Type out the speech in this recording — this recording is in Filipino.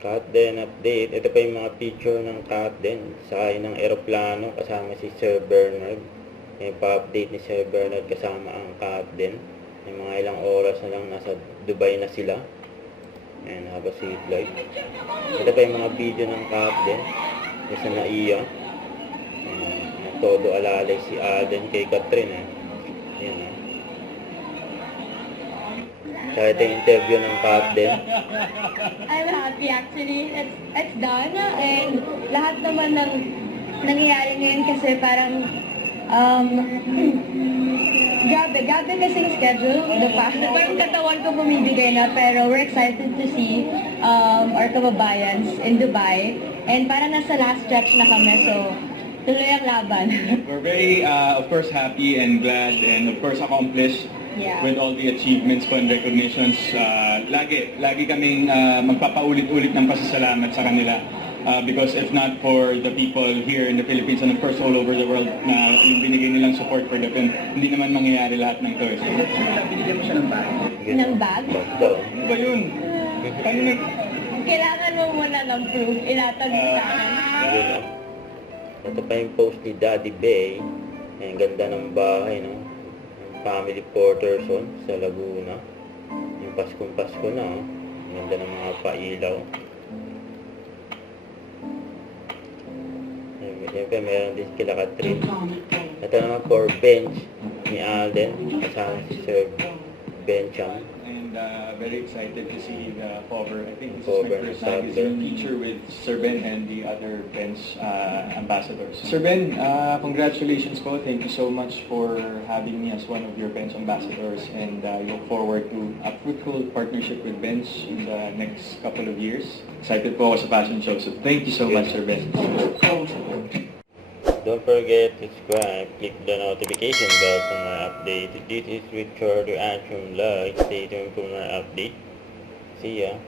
Katden update. Ito pa yung mga picture ng Katden. Sakay ng eroplano kasama si Sir Bernard. May pa-update ni Sir Bernard kasama ang Katden. May mga ilang oras na lang nasa Dubai na sila. Ayan, haba si Floyd. Ito pa yung mga video ng Katden. Nasa Naiya. Todo alalay si Alden kay Catherine. Ayan. Kaya ito yung interview ng Katden. I'm happy actually. It's done. And lahat naman ng nangyayari ngayon kasi parang grabe kasi yung schedule. Parang katawan ko bumibigay na, pero we're excited to see our kababayans in Dubai. And parang nasa last stretch na kami, so tuloy ang laban. We're very, of course, happy and glad and of course accomplished with all the achievements ko and recognitions. Lagi kaming magpapaulit-ulit ng pasasalamat sa kanila. Because if not for the people here in the Philippines and of course all over the world na yung binigay nilang support for the film, hindi naman mangyayari lahat ng to. Binigyan mo siya ng bag? Ng bag? Ano ba yun? Kanina? Kailangan mo muna ng proof. Ilatag mo sa akin. Ito pa yung post ni Daddy Bay. Ang ganda ng bahay, no? Family Porterson sa Laguna. Yung Paskong-Pasko na, oh. Ang ganda ng mga pailaw. Siyempre, meron din kila Catherine. Ito naman for bench ni Alden. Kasama si Sir Ben Chang. And very excited to see the cover. I think this Cover is ng my first magazine Saturday. feature with Sir Ben and the other Ben's ambassadors. Sir Ben, congratulations po. Thank you so much for having me as one of your Ben's ambassadors, and look forward to a fruitful partnership with Ben's in the next couple of years. Excited po ako sa fashion show. So thank you so much, Sir Ben. Don't forget to subscribe, click the notification bell for more updates. This is Richard, your Action Vlog. Stay tuned for more update. See ya.